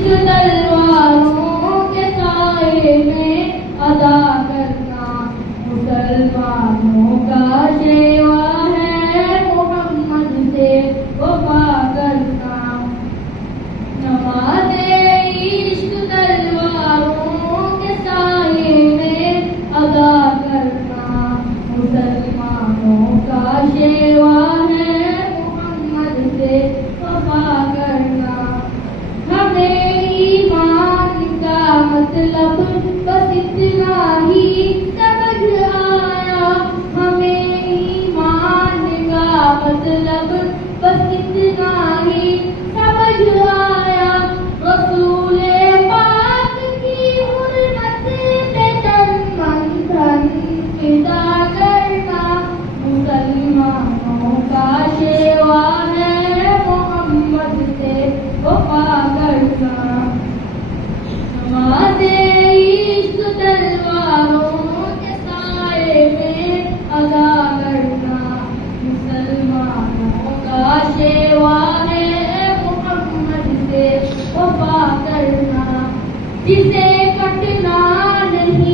عشق تلواروں کے سائے میں ادا کرنا مسلمانوں کا شیوا ہے محمد سے وفا کرنا نماز عشق تلواروں کے سائے میں ادا کرنا مسلمانوں کا شیوا ہے محمد سے وفا کرنا ہمیں ایمان کا مطلب بس اتنا ہی سمجھ آیا ہمیں ایمان کا مطلب بس اتنا ہی سمجھ آیا رسول پاک کی حرمت پہ تن من دھن فدا کرنا مسلمانوں کا شیوا ہے محمد سے وفا کرنا نماز عشق تلواروں کے سائے میں ادا کرنا مسلمانوں کا شیوا ہے محمد سے وفا کرنا جسے کٹنا نہیں